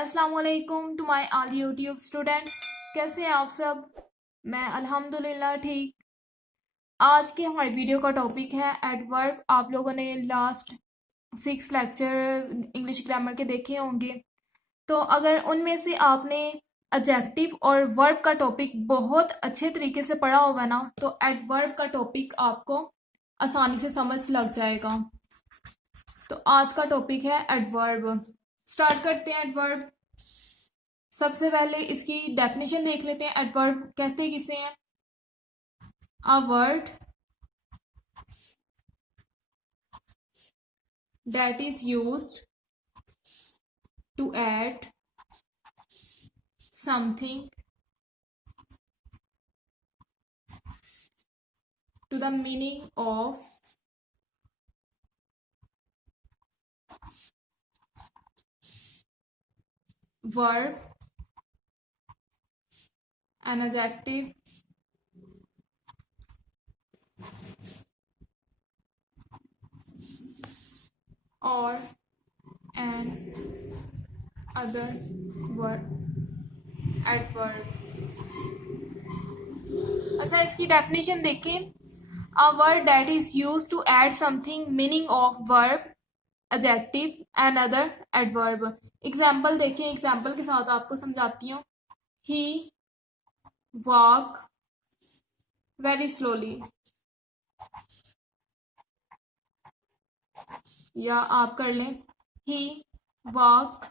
अस्सलाम वालेकुम to my all YouTube students. कैसे हैं आप सब? मैं अल्हम्दुलिल्लाह ठीक। आज के हमारे वीडियो का टॉपिक है एडवर्ब। आप लोगों ने लास्ट 6 लेक्चर इंग्लिश ग्रामर के देखे होंगे, तो अगर उनमें से आपने एडजेक्टिव और वर्ब का टॉपिक बहुत अच्छे तरीके से पढ़ा होगा ना, तो एडवर्ब का टॉपिक आपको आसानी से समझ लग जाएगा। तो आज का टॉपिक है एडवर्ब। स्टार्ट करते हैं एडवर्ब। सबसे पहले इसकी डेफिनेशन देख लेते हैं। एडवर्ब कहते किसे हैं? A word that is used to add something to the meaning of verb, an adjective, or an other word, adverb। अच्छा, इसकी डेफिनेशन देखें। A word that is use to add something meaning of verb, adjective and other adverb. Example देखें, example के साथ आपको समझाती हूँ। ही walk very slowly, या आप कर लें ही वॉक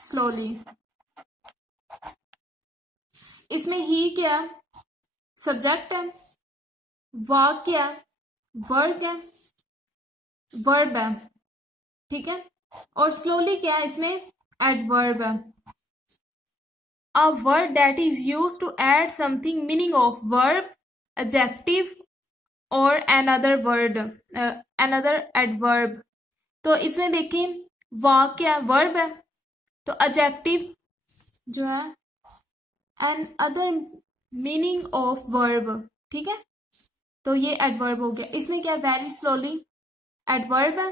स्लोली। इसमें ही क्या है? सब्जेक्ट है। वॉक क्या है? वर्ब है, वर्ब है। ठीक है। और स्लोली क्या है? इसमें एडवर्ब है। A word that is use to add something meaning of verb, adjective और अनदर वर्ड, अनदर एडवर्ब। तो इसमें देखें, वॉक क्या है? वर्ब है। तो एडजेक्टिव जो है an other meaning of verb. ठीक है, तो ये एडवर्ब हो गया। इसमें क्या? वेरी स्लोली एडवर्ब है।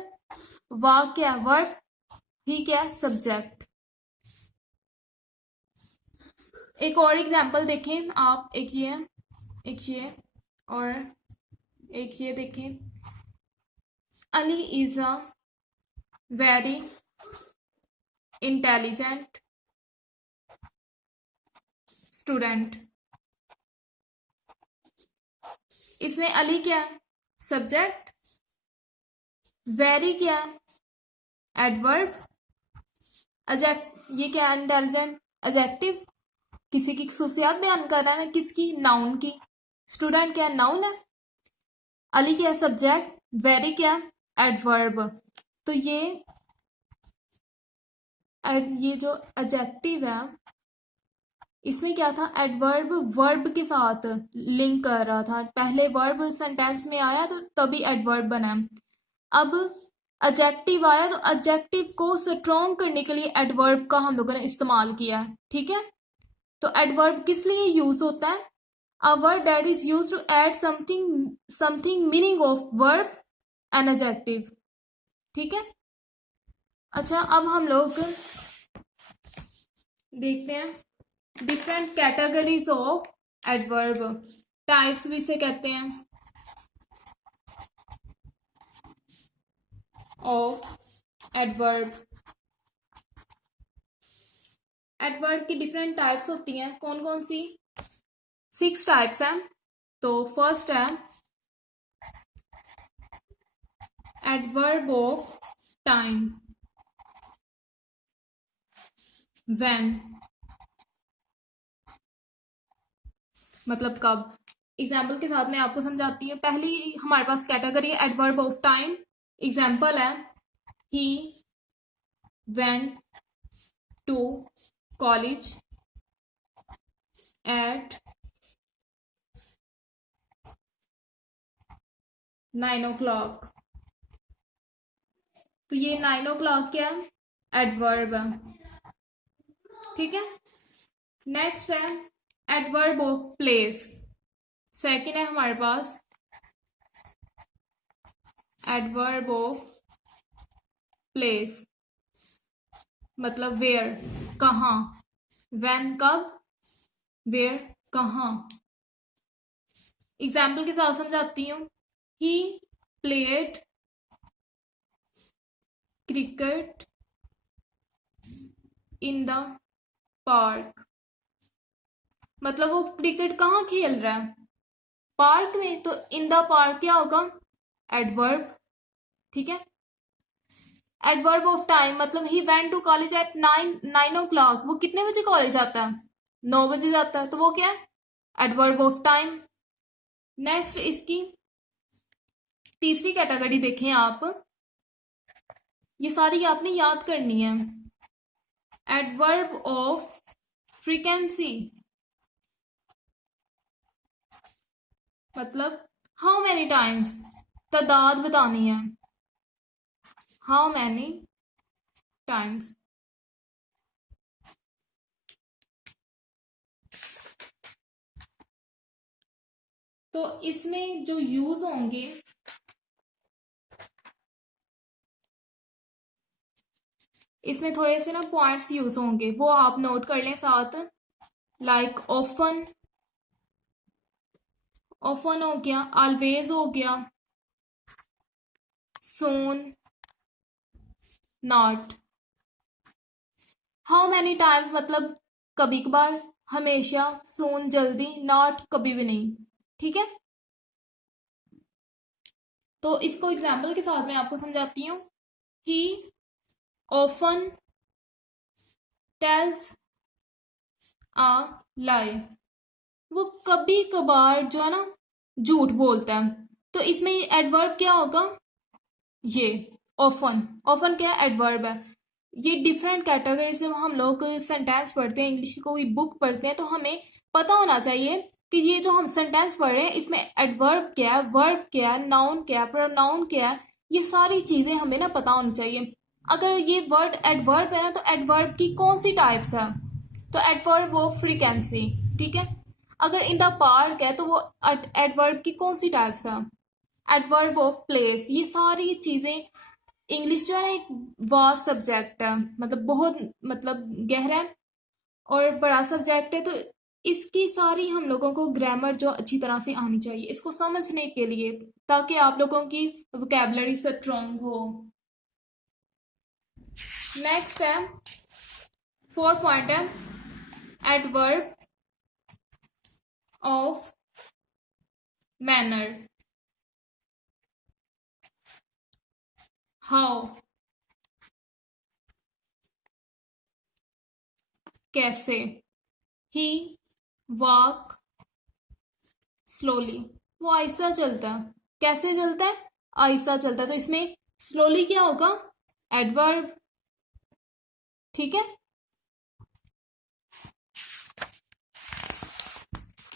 वॉक क्या? वर्ब। ही क्या? सब्जेक्ट। एक और एग्जांपल देखें आप। एक ये और एक ये देखें। Ali is a very intelligent student. इसमें अली क्या है? सब्जेक्ट। वेरी क्या है? एडवर्ब। ये क्या है? Intelligent adjective. किसी की खसूसियात बयान कर रहा है ना, किसकी? नाउन की। स्टूडेंट क्या है? नाउन है। अली क्या है? सब्जेक्ट। वेरी क्या है? एडवर्ब। तो ये जो एडजेक्टिव है, इसमें क्या था? एडवर्ब वर्ब के साथ लिंक कर रहा था। पहले वर्ब सेंटेंस में आया तो तभी एडवर्ब बना। अब एडजेक्टिव आया तो एडजेक्टिव को स्ट्रॉन्ग करने के लिए एडवर्ब का हम लोगों ने इस्तेमाल किया है। ठीक है। तो एडवर्ब किस लिए यूज होता है? A word that is use to add something meaning of verb and adjective. ठीक है। अच्छा, अब हम लोग देखते हैं different categories of adverb. Types भी से कहते हैं ऑफ एडवर्ब। एडवर्ब की डिफरेंट टाइप्स होती हैं। कौन कौन सी? 6 टाइप्स हैं। तो फर्स्ट है एडवर्ब ऑफ टाइम, व्हेन, मतलब कब। एग्जाम्पल के साथ मैं आपको समझाती हूँ। पहली हमारे पास कैटेगरी है एडवर्ब ऑफ टाइम। एग्जाम्पल है he went to college at 9 o'clock। तो ये 9 o'clock क्या है? एडवर्ब है। ठीक है। नेक्स्ट है एडवर्ब ऑफ प्लेस। सेकंड है हमारे पास एडवर्ब ऑफ प्लेस। मतलब वेयर, कहाँ, व्हेन कब, वेयर कहाँ। एग्जाम्पल के साथ समझाती हूँ। ही played cricket in the park, मतलब वो क्रिकेट कहाँ खेल रहा है, पार्क में। तो इन द पार्क क्या होगा, एडवर्ब, ठीक है। एडवर्ब ऑफ टाइम, मतलब he went to college at 9 o'clock, वो कितने बजे कॉलेज जाता है, 9 बजे जाता है, तो वो क्या है, एडवर्ब ऑफ टाइम। नेक्स्ट इसकी तीसरी कैटेगरी देखें आप, ये सारी आपने याद करनी है। एडवर्ब ऑफ फ्रीक्वेंसी, मतलब हाउ मैनी टाइम्स, तादाद बतानी है, हाउ मैनी टाइम्स। तो इसमें जो यूज होंगे, इसमें थोड़े से ना पॉइंट्स यूज होंगे, वो आप नोट कर लें साथ। लाइक ऑफन, ऑफन हो गया, ऑलवेज हो गया, सोन, नॉट। हाउ मैनी टाइम्स मतलब कभी कभार, हमेशा, सोन जल्दी, नॉट कभी भी नहीं, ठीक है। तो इसको एग्जाम्पल के साथ मैं आपको समझाती हूँ। ही ऑफन टेल्स आ लाई, वो कभी कभार जो है ना झूठ बोलता है। तो इसमें एडवर्ब क्या होगा, ये ऑफन, ऑफन क्या है, एडवर्ब है। ये डिफरेंट कैटेगरी से हम लोग सेंटेंस पढ़ते हैं, इंग्लिश की कोई बुक पढ़ते हैं, तो हमें पता होना चाहिए कि ये जो हम सेंटेंस पढ़ रहे हैं इसमें एडवर्ब क्या है, वर्ब क्या है, नाउन क्या है, प्रोनाउन क्या है, ये सारी चीजें हमें ना पता होनी चाहिए। अगर ये वर्ड एडवर्ब है ना, तो एडवर्ब की कौन सी टाइप्स है, तो एडवर्ब ऑफ फ्रीक्वेंसी, ठीक है। अगर इन द पार्क है तो वो एडवर्ब की कौन सी टाइप्स है, एडवर्ब ऑफ प्लेस। ये सारी चीजें, इंग्लिश जो है ना एक वास्ट सब्जेक्ट है, मतलब बहुत मतलब गहरा है और बड़ा सब्जेक्ट है। तो इसकी सारी हम लोगों को ग्रामर जो अच्छी तरह से आनी चाहिए इसको समझने के लिए, ताकि आप लोगों की वोकैबुलरी स्ट्रॉन्ग हो। नेक्स्ट है, 4 पॉइंट है, एडवर्ब ऑफ मैनर, हाउ, कैसे। ही वॉक स्लोली, वो आहिस्ता चलता है, कैसे चलता है, आहिस्ता चलता है। तो इसमें स्लोली क्या होगा, एडवर्ब, ठीक है।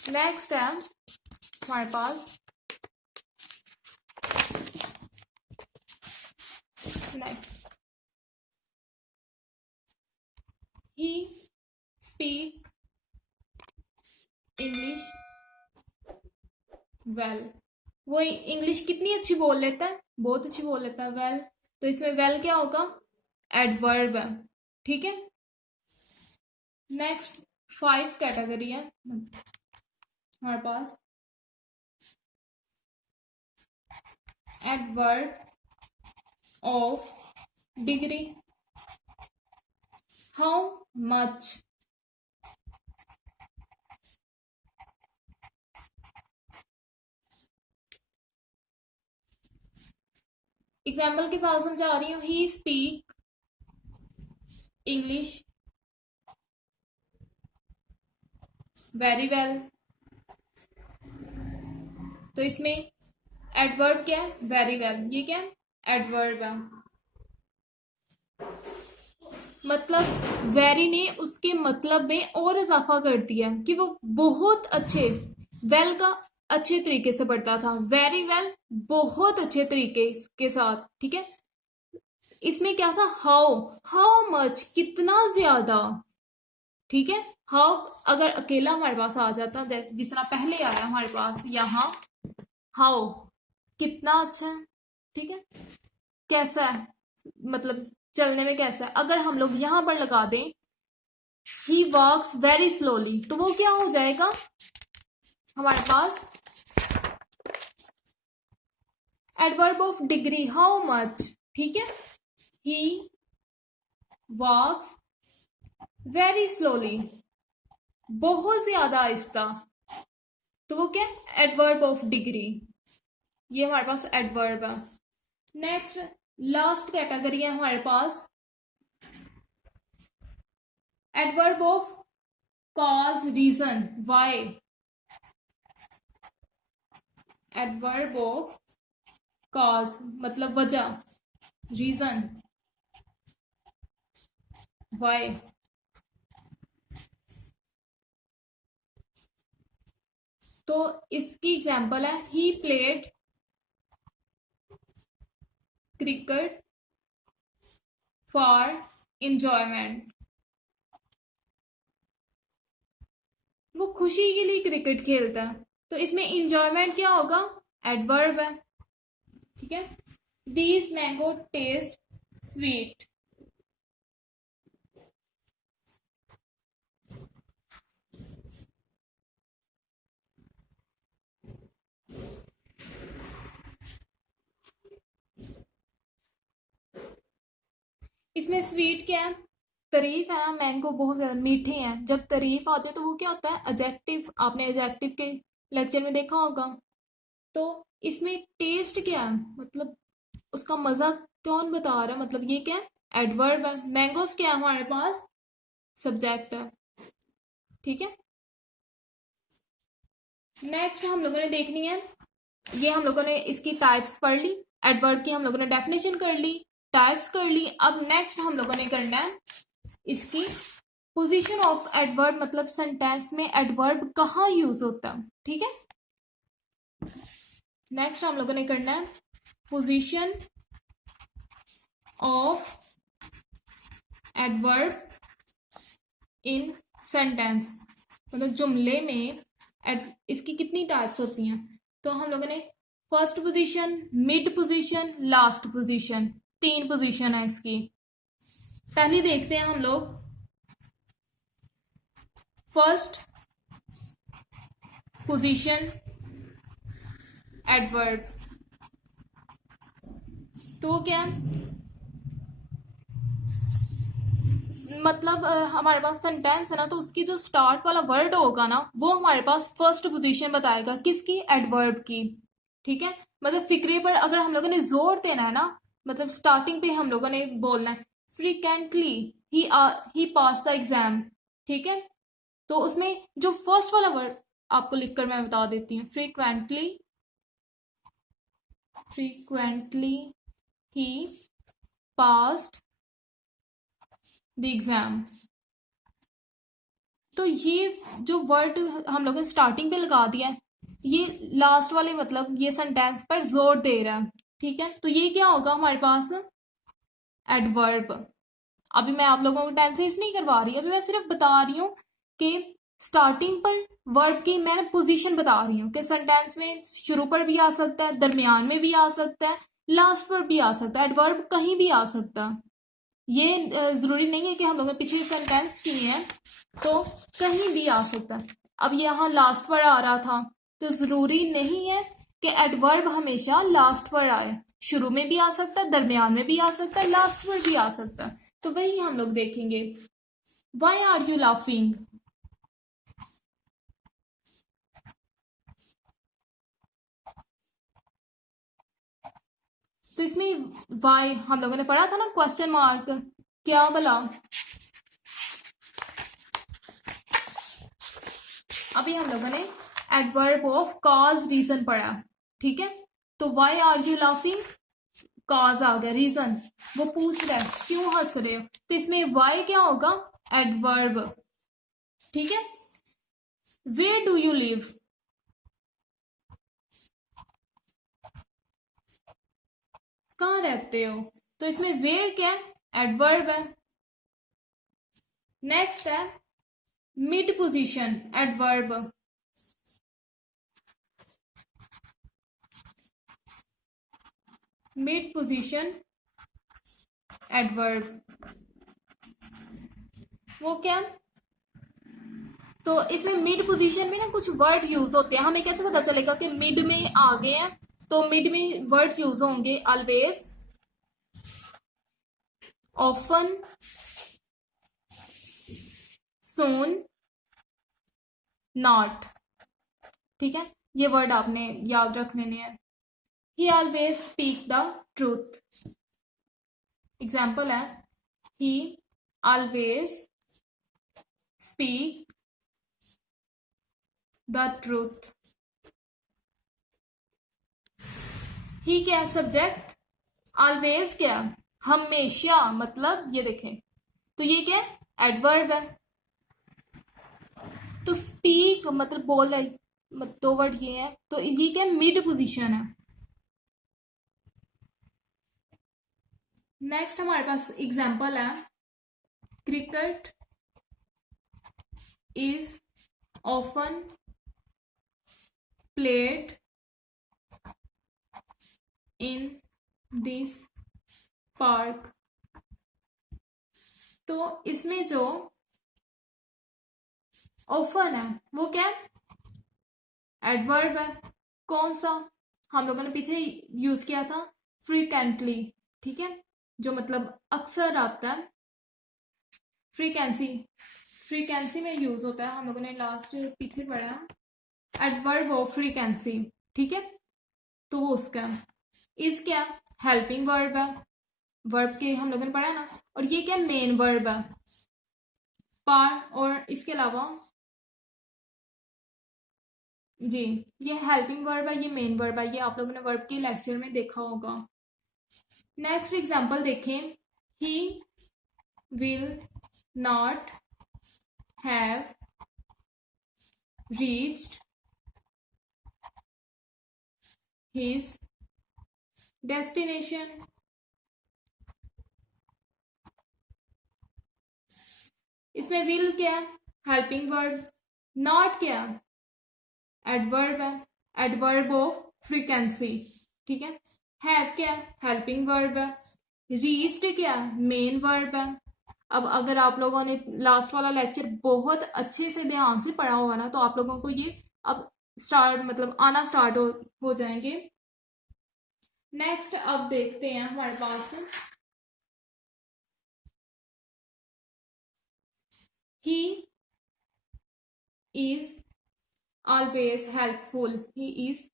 नेक्स्ट है हमारे पास, next, he speak English well, वो इंग्लिश कितनी अच्छी बोल लेता है, बहुत अच्छी बोल लेता है, वेल। तो इसमें वेल क्या होगा, एडवर्ब है, ठीक है। नेक्स्ट 5 कैटेगरी है हमारे पास, adverb of degree, how much, example के साथ समझा रही हूँ। He speak English very well, तो इसमें एडवर्ब क्या है, वेरी वेल, ये क्या है, एडवर्ब है। मतलब वेरी ने उसके मतलब में और इजाफा कर दिया कि वो बहुत अच्छे, वेल का अच्छे तरीके से पढ़ता था, वेरी वेल बहुत अच्छे तरीके के साथ, ठीक है। इसमें क्या था, हाउ, हाउ मच कितना ज्यादा, ठीक है। हाउ अगर अकेला हमारे पास आ जाता, जैसे जिस तरह पहले आया हमारे पास यहाँ, हाउ कितना अच्छा है, ठीक है, कैसा है, मतलब चलने में कैसा है, अगर हम लोग यहां पर लगा दें ही वॉक्स वेरी स्लोली, तो वो क्या हो जाएगा हमारे पास adverb of degree, how much, ठीक है, ही वॉक्स वेरी स्लोली, बहुत ज्यादा आहिस्ता, तो वो क्या, एडवर्ब ऑफ डिग्री, ये हमारे पास एडवर्ब है। नेक्स्ट लास्ट कैटेगरी है हमारे पास adverb of cause reason, why, adverb of cause मतलब वजह, रीजन वाई। तो इसकी एग्जांपल है he played cricket for enjoyment, वो खुशी के लिए क्रिकेट खेलता है, तो इसमें इंजॉयमेंट क्या होगा, एडवर्ब है, ठीक है। दीज मैंगो टेस्ट स्वीट, इसमें स्वीट क्या है, तारीफ है ना, मैंगो बहुत ज्यादा मीठे हैं, जब तारीफ आ जाए तो वो क्या होता है, एडजेक्टिव, आपने एडजेक्टिव के लेक्चर में देखा होगा। तो इसमें टेस्ट क्या है, मतलब उसका मजा कौन बता रहा है, मतलब ये क्या है, एडवर्ब है। मैंगोस क्या है हमारे पास, सब्जेक्ट है, ठीक है। नेक्स्ट हम लोगों ने देखनी है, ये हम लोगों ने इसकी टाइप्स पढ़ ली, एडवर्ब की हम लोगों ने डेफिनेशन कर ली, टाइप्स कर ली। अब नेक्स्ट हम लोगों ने करना है इसकी पोजीशन ऑफ एडवर्ब, मतलब सेंटेंस में एडवर्ब कहाँ यूज होता है, ठीक है। नेक्स्ट हम लोगों ने करना है position of adverb in sentence, मतलब जुमले में इसकी कितनी टाइप्स होती हैं। तो हम लोगों ने first position, mid position, last position, 3 position है इसकी। पहले देखते हैं हम लोग फर्स्ट पोजीशन एडवर्ब, तो क्या है, मतलब हमारे पास सेंटेंस है ना, तो उसकी जो स्टार्ट वाला वर्ड होगा ना, वो हमारे पास फर्स्ट पोजीशन बताएगा, किसकी, एडवर्ब की, ठीक है। मतलब फिक्रे पर अगर हम लोगों ने जोर देना है ना, मतलब स्टार्टिंग पे हम लोगों ने बोलना है frequently he pass the exam, ठीक है। तो उसमें जो फर्स्ट वाला वर्ड आपको लिखकर मैं बता देती हूँ, frequently, frequently he passed the exam. तो ये जो वर्ड हम लोगों ने स्टार्टिंग पे लगा दिया है, ये लास्ट वाले मतलब ये सेंटेंस पर जोर दे रहा है, ठीक है। तो ये क्या होगा हमारे पास, एडवर्ब। अभी मैं आप लोगों को टेंसेस नहीं करवा रही, अभी मैं सिर्फ बता रही हूँ कि स्टार्टिंग पर वर्ड की मैं पोजीशन बता रही हूँ कि सेंटेंस में शुरू पर भी आ सकता है, दरमियान में भी आ सकता है, लास्ट पर भी आ सकता है, एडवर्ब कहीं भी आ सकता है। ये जरूरी नहीं है कि हम लोगों ने पिछले सेंटेंस किए हैं तो कहीं भी आ सकता है। अब यहाँ लास्ट पर आ रहा था, तो जरूरी नहीं है कि एडवर्ब हमेशा लास्ट पर आए, शुरू में भी आ सकता है, दरमियान में भी आ सकता है, लास्ट पर भी आ सकता है। तो वही हम लोग देखेंगे। वाई आर यू लाफिंग, तो इसमें वाई हम लोगों ने पढ़ा था ना, क्वेश्चन मार्क, क्या भला, अभी हम लोगों ने एडवर्ब ऑफ कॉज रीजन पढ़ा, ठीक है। तो why are you laughing, cause आ गया, रीजन वो पूछ रहा है क्यों हंस रहे हो, तो इसमें वाई क्या होगा, एडवर्ब, ठीक है। वेयर डू यू लिव, कहाँ रहते हो, तो इसमें वेयर क्या है, एडवर्ब है। नेक्स्ट है mid position, adverb, mid position adverb. वो क्या, तो इसमें मिड पोजीशन में ना कुछ वर्ड यूज होते हैं, हमें कैसे पता चलेगा कि मिड में आ गए हैं, तो मिड में वर्ड यूज होंगे ऑलवेज, ऑफन, सोन, नॉट। ठीक है, ये वर्ड आपने याद रखने हैं। He always speak the truth. Example है, he always speak the truth. He क्या है, सब्जेक्ट, ऑलवेज क्या, हमेशा, मतलब ये देखें, तो ये क्या है, एडवर्ब है। तो स्पीक मतलब बोल रहा है, दो वर्ड ये है, तो ये क्या, मिड पोजीशन है। नेक्स्ट हमारे पास एग्जाम्पल है, cricket is often played in this park. तो इसमें जो ऑफन है वो क्या है, एडवर्ब है। कौन सा, हम लोगों ने पीछे यूज किया था, फ्रीक्वेंटली। ठीक है, जो मतलब अक्सर आता है, फ्रीक्वेंसी, फ्रीक्वेंसी में यूज होता है, हम लोगों ने लास्ट पीछे पढ़ा एडवर्ब ऑफ फ्रीक्वेंसी। ठीक है, तो वो उसका इस क्या, हेल्पिंग वर्ब है, वर्ब के हम लोगों ने पढ़ा ना, और ये क्या, मेन वर्ब है, पार। और इसके अलावा जी, ये हेल्पिंग वर्ब है, ये मेन वर्ब है, ये आप लोगों ने वर्ब के लेक्चर में देखा होगा। नेक्स्ट एग्जांपल देखें, he will not have reached his destination. इसमें विल क्या, हेल्पिंग वर्ब, नॉट क्या, एडवर्ब है, एडवर्ब ऑफ फ्रीक्वेंसी। ठीक है, हैव क्या, हेल्पिंग वर्ब है, रीच्ड क्या, मेन वर्ब है। अब अगर आप लोगों ने लास्ट वाला लेक्चर बहुत अच्छे से ध्यान से पढ़ा होगा ना, तो आप लोगों को ये अब स्टार्ट मतलब आना स्टार्ट हो जाएंगे। नेक्स्ट अब देखते हैं हमारे पास, he is always helpful. He is,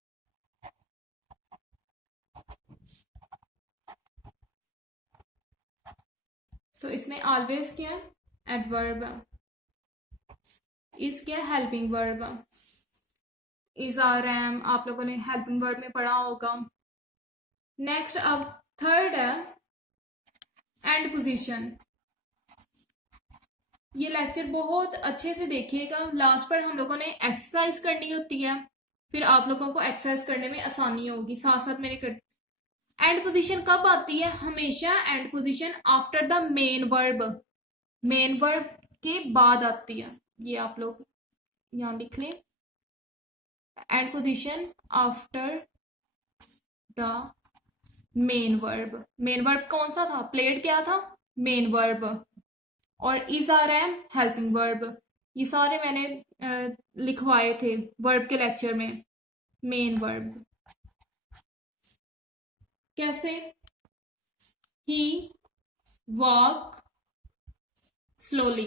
तो इसमें ऑलवेज क्या है, एडवर्ब है, इज क्या, हेल्पिंग वर्ब है, इज आर एम आप लोगों ने हेल्पिंग वर्ब में पढ़ा होगा। नेक्स्ट अब थर्ड है एंड पोजीशन। ये लेक्चर बहुत अच्छे से देखिएगा, लास्ट पर हम लोगों ने एक्सरसाइज करनी होती है, फिर आप लोगों को एक्सरसाइज करने में आसानी होगी, साथ साथ मेरे कर। एंड पोजीशन कब आती है, हमेशा and position after the main verb, main verb के बाद आती है, ये आप लोग यहाँ लिख लें, and position after the main verb. Main verb कौन सा था, प्लेड क्या था, मेन वर्ब, और is are am helping verb. ये सारे मैंने लिखवाए थे वर्ब के लेक्चर में, मेन वर्ब। कैसे, ही वॉक स्लोली,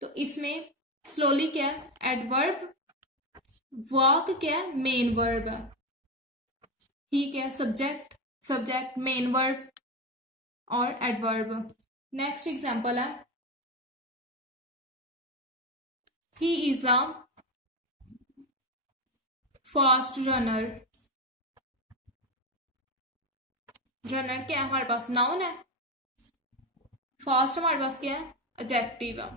तो इसमें स्लोली क्या है, एडवर्ब, वॉक क्या है, मेन वर्ब है, ही क्या, सब्जेक्ट, सब्जेक्ट मेन वर्ब और एडवर्ब। नेक्स्ट एग्जांपल है, he is a fast runner. Runner क्या है हमारे पास, नाउन है, फास्ट हमारे पास क्या है, एडजेक्टिव है,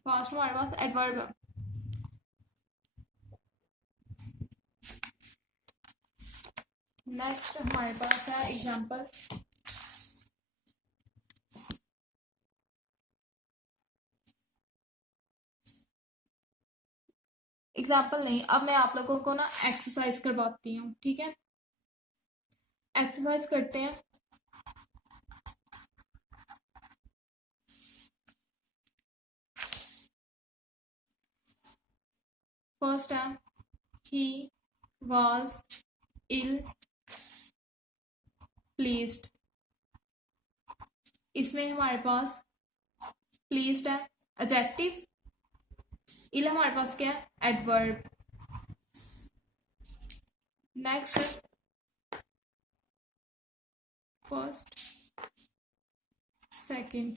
फास्ट हमारे पास एडवर्ब है। नेक्स्ट हमारे पास है एग्जांपल, एग्जाम्पल नहीं, अब मैं आप लोगों को ना एक्सरसाइज करवाती हूँ, ठीक है। एक्सरसाइज करते हैं। फर्स्ट है ही वॉज इल प्लीज्ड। इसमें हमारे पास प्लीज्ड है एडजेक्टिव, इल हमारे पास क्या है, एडवर्ब। नेक्स्ट है first, second,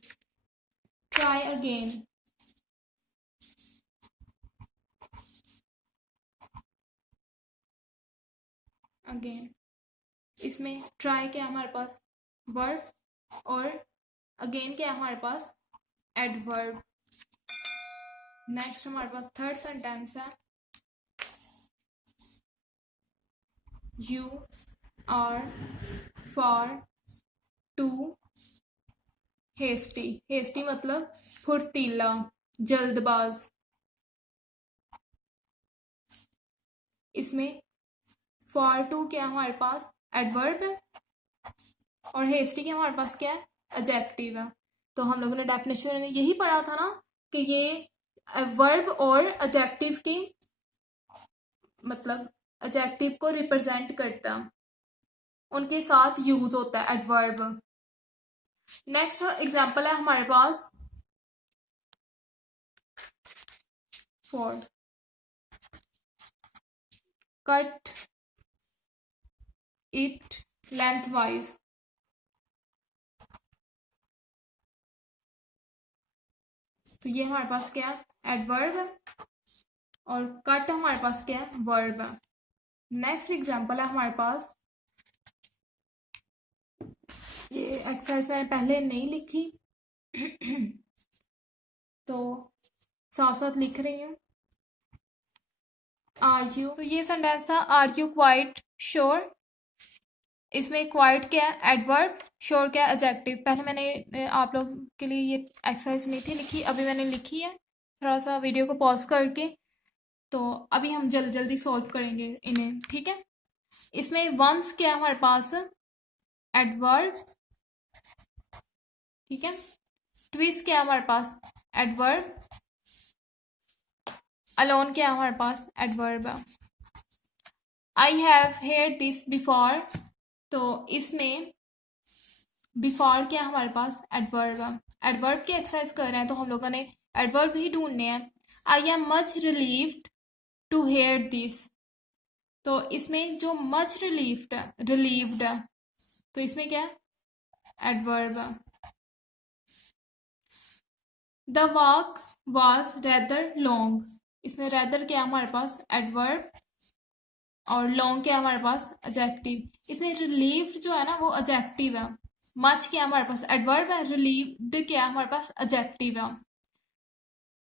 try again. Again, इसमें ट्राई क्या हमारे पास, वर्ब, और अगेन क्या हमारे पास, एडवर्ब। नेक्स्ट हमारे पास थर्ड सेंटेंस है you are far too hasty. Hasty मतलब फुर्तीला, जल्दबाज। इसमें फॉर टू क्या हमारे पास, एडवर्ब है, और हेस्टी क्या हमारे पास क्या है, एडजेक्टिव है। तो हम लोगों ने डेफिनेशन में यही पढ़ा था ना कि ये वर्ब और एडजेक्टिव की मतलब एडजेक्टिव को रिप्रेजेंट करता, उनके साथ यूज होता है एडवर्ब। नेक्स्ट एग्जांपल है हमारे पास for cut it length wise. तो ये हमारे पास क्या है, एडवर्ब है, और कट हमारे पास क्या है, वर्ब है। नेक्स्ट एग्जांपल है हमारे पास, ये एक्सरसाइज मैंने पहले नहीं लिखी तो साथ साथ लिख रही हूँ। आर यू, तो ये सेंटेंस था आर यू क्वाइट श्योर। इसमें क्वाइट क्या है, एडवर्ब, श्योर क्या है, एडजेक्टिव। पहले मैंने आप लोग के लिए ये एक्सरसाइज नहीं थी लिखी, अभी मैंने लिखी है थोड़ा सा वीडियो को पॉज करके। तो अभी हम जल्दी जल्दी सॉल्व करेंगे इन्हें, ठीक है। इसमें वंस क्या है हमारे पास, एडवर्ब, ठीक है। ट्विस्ट क्या है हमारे पास, एडवर्ब। अलोन क्या है हमारे पास, एडवर्ब है। आई हैव हेard दिस बिफोर, तो इसमें बिफोर क्या है हमारे पास, एडवर्ब है। एडवर्ब की एक्सरसाइज कर रहे हैं तो हम लोगों ने एडवर्ब ही ढूंढने हैं। I am much relieved to hear this, तो इसमें जो मच रिलीव्ड है तो इसमें क्या है, एडवर्ब है। The walk was rather long, इसमें रेदर क्या है हमारे पास, एडवर्ब, और लॉन्ग क्या है हमारे पास, एडजेक्टिव। इसमें रिलीव्ड जो है ना वो एडजेक्टिव है। मच क्या है हमारे पास, एडवर्ब है, रिलीव्ड क्या है हमारे पास, एडजेक्टिव है।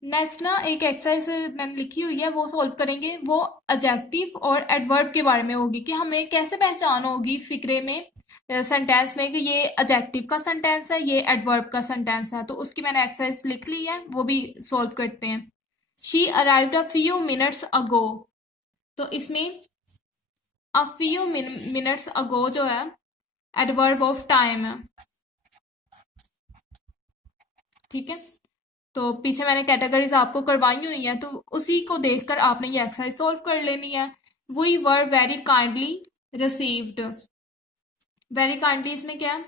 नेक्स्ट ना एक एक्सरसाइज मैंने लिखी हुई है वो सॉल्व करेंगे, वो एडजेक्टिव और एडवर्ब के बारे में होगी कि हमें कैसे पहचान होगी फिक्रे में, सेंटेंस में, कि ये एडजेक्टिव का सेंटेंस है, ये एडवर्ब का सेंटेंस है। तो उसकी मैंने एक्सरसाइज लिख ली है, वो भी सॉल्व करते हैं। She arrived a few minutes ago, तो इसमें अ फ्यू मिनट्स अगो जो है एडवर्ब ऑफ टाइम है, ठीक है। तो पीछे मैंने कैटेगरीज आपको करवाई हुई हैं, तो उसी को देखकर आपने ये एक्सरसाइज सॉल्व कर लेनी है। We were very kindly received, very kindly इसमें क्या है,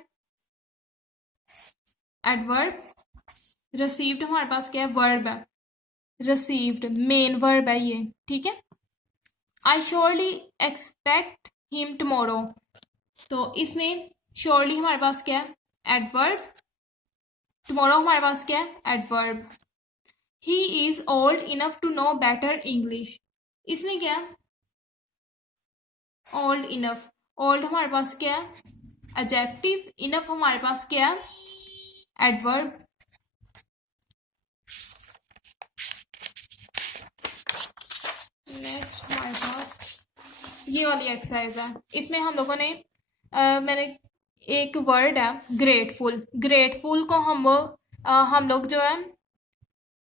एडवर्ब। रिसीव्ड हमारे पास क्या है, वर्ब है। रिसीव्ड मेन वर्ब है ये, ठीक है। I surely expect him tomorrow, तो इसमें श्योरली हमारे पास क्या है, एडवर्ब। टुमारो हमारे पास क्या है, adverb. He is old enough to know better English, इसमें क्या है, ओल्ड इनफ। ओल्ड हमारे पास क्या है, एडजेक्टिव। इनफ हमारे पास क्या है, एडवर्ब। नेक्स्ट हमारे पास ये वाली एक्सरसाइज है। इसमें हम लोगों ने मैंने एक वर्ड है ग्रेटफुल, ग्रेटफुल को हम लोग जो है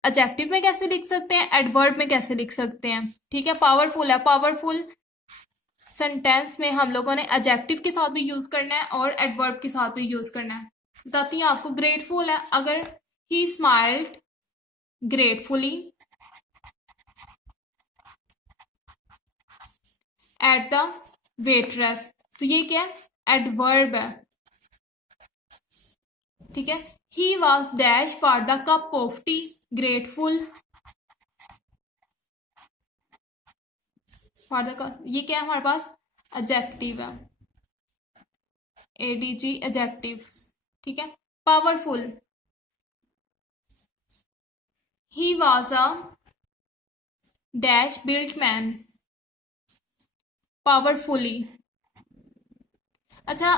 एडजेक्टिव में कैसे लिख सकते हैं, एडवर्ब में कैसे लिख सकते हैं, ठीक है। पावरफुल है, पावरफुल सेंटेंस में हम लोगों ने एडजेक्टिव के साथ भी यूज करना है और एडवर्ब के साथ भी यूज करना है। बताती हूँ आपको, ग्रेटफुल है, अगर ही smiled gratefully at the waitress, तो ये क्या है, एडवर्ब है, ठीक है। He was dash for the cup of T, grateful for the cup, ये क्या है हमारे पास, एडजेक्टिव है, एडीजी एडजेक्टिव, ठीक है। Powerful, he was a dash built man, powerfully. अच्छा,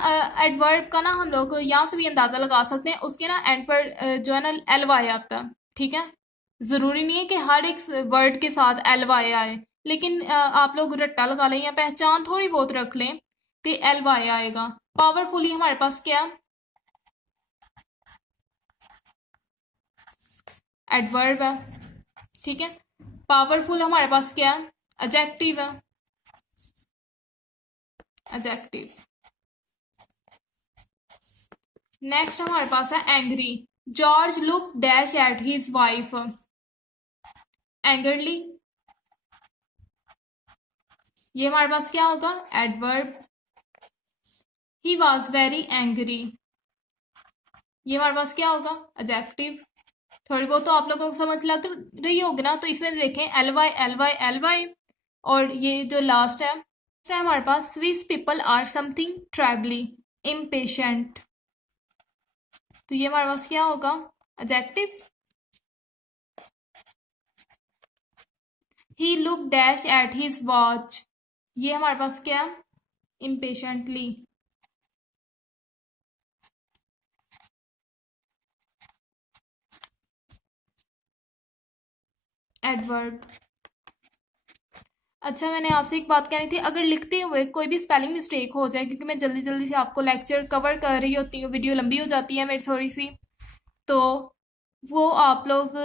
एडवर्ब का ना हम लोग यहाँ से भी अंदाजा लगा सकते हैं, उसके ना एंड पर जो है ना एल वाई आता है, ठीक है। जरूरी नहीं है कि हर एक वर्ड के साथ एल वाई आए, लेकिन आप लोग रट्टा लगा लें या पहचान थोड़ी बहुत रख लें तो एल वाई आएगा। पावरफुली हमारे पास क्या, एडवर्ब है, ठीक है। पावरफुल हमारे पास क्या है, एडजेक्टिव है, एडजेक्टिव। नेक्स्ट हमारे पास है angry, George look dash at his wife, angrily, ये हमारे पास क्या होगा, adverb. He was very angry, ये हमारे पास क्या होगा, एडजेक्टिव। थोड़ी बहुत तो आप लोगों को समझ लग रही होगी ना, तो इसमें देखें L Y L Y L Y, और ये जो लास्ट है हमारे पास, Swiss people are something tribally impatient, तो ये हमारे पास क्या होगा, adjective. He look dash at his watch, ये हमारे पास क्या, इम्पेशेंटली, एडवर्ब। अच्छा, मैंने आपसे एक बात कहनी थी, अगर लिखते हुए कोई भी स्पेलिंग मिस्टेक हो जाए, क्योंकि मैं जल्दी जल्दी से आपको लेक्चर कवर कर रही होती हूँ, वीडियो लंबी हो जाती है मेरी थोड़ी सी, तो वो आप लोग,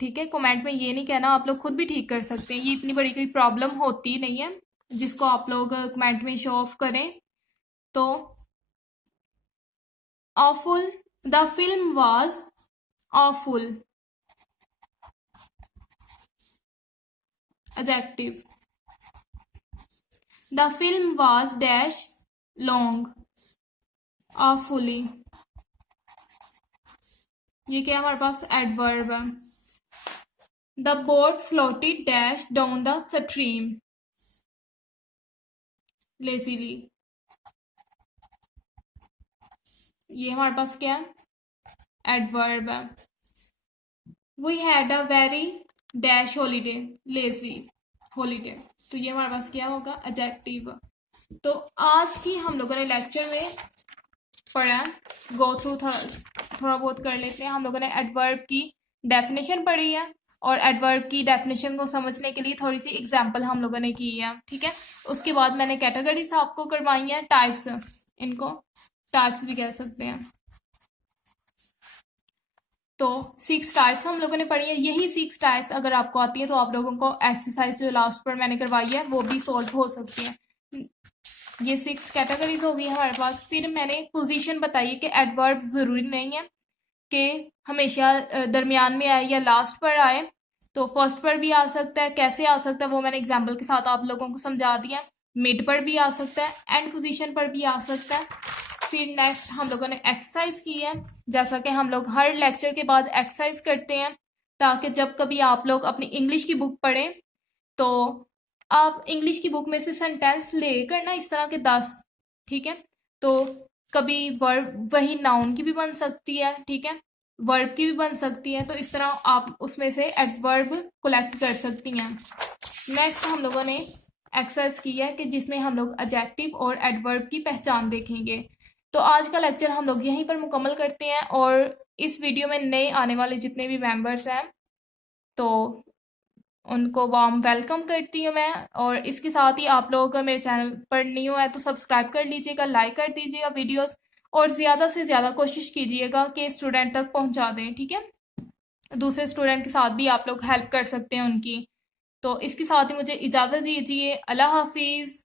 ठीक है, कमेंट में ये नहीं कहना, आप लोग खुद भी ठीक कर सकते हैं, ये इतनी बड़ी कोई प्रॉब्लम होती नहीं है जिसको आप लोग कमेंट में शो ऑफ करें। तो awful, the film was awful, adjective। The film was dash long, awfully, ये क्या है हमारे पास, एडवर्ब है। The boat floated dash down the stream, lazily, ये हमारे पास क्या है, एडवर्ब है। We had a very dash holiday, lazy holiday, तो ये हमारे पास क्या होगा, एडजेक्टिव। तो आज की हम लोगों ने लेक्चर में पढ़ा, गो थ्रू थोड़ा बहुत कर लेते हैं। हम लोगों ने एडवर्ब की डेफिनेशन पढ़ी है, और एडवर्ब की डेफिनेशन को समझने के लिए थोड़ी सी एग्जांपल हम लोगों ने की है, ठीक है। उसके बाद मैंने कैटेगरीज आपको करवाई हैं, टाइप्स, इनको टाइप्स भी कह सकते हैं। तो 6 टाइप्स हम लोगों ने पढ़ी है। यही 6 टाइप्स अगर आपको आती है तो आप लोगों को एक्सरसाइज जो लास्ट पर मैंने करवाई है वो भी सॉल्व हो सकती है। ये 6 कैटेगरीज होगी हमारे पास। फिर मैंने पोजीशन बताई कि एडवर्ब जरूरी नहीं है कि हमेशा दरमियान में आए या लास्ट पर आए, तो फर्स्ट पर भी आ सकता है। कैसे आ सकता है वो मैंने एग्जाम्पल के साथ आप लोगों को समझा दिया। मिड पर भी आ सकता है, एंड पोजीशन पर भी आ सकता है। फिर नेक्स्ट हम लोगों ने एक्सरसाइज की है, जैसा कि हम लोग हर लेक्चर के बाद एक्सरसाइज करते हैं, ताकि जब कभी आप लोग अपनी इंग्लिश की बुक पढ़ें तो आप इंग्लिश की बुक में से सेंटेंस लेकर ना इस तरह के 10, ठीक है, तो कभी वर्ब वही नाउन की भी बन सकती है, ठीक है, वर्ब की भी बन सकती है, तो इस तरह आप उसमें से एडवर्ब कलेक्ट कर सकती हैं। नेक्स्ट हम लोगों ने एक्सरसाइज की है कि जिसमें हम लोग एडजेक्टिव और एडवर्ब की पहचान देखेंगे। तो आज का लेक्चर हम लोग यहीं पर मुकम्मल करते हैं, और इस वीडियो में नए आने वाले जितने भी मेंबर्स हैं तो उनको वार्म वेलकम करती हूँ मैं। और इसके साथ ही आप लोग मेरे चैनल पर न्यू है तो सब्सक्राइब कर लीजिएगा, लाइक कर दीजिएगा वीडियोस, और ज़्यादा से ज़्यादा कोशिश कीजिएगा कि स्टूडेंट तक पहुँचा दें, ठीक है। दूसरे स्टूडेंट के साथ भी आप लोग हेल्प कर सकते हैं उनकी। तो इसके साथ ही मुझे इजाज़त दीजिए। अल्लाह हाफिज़।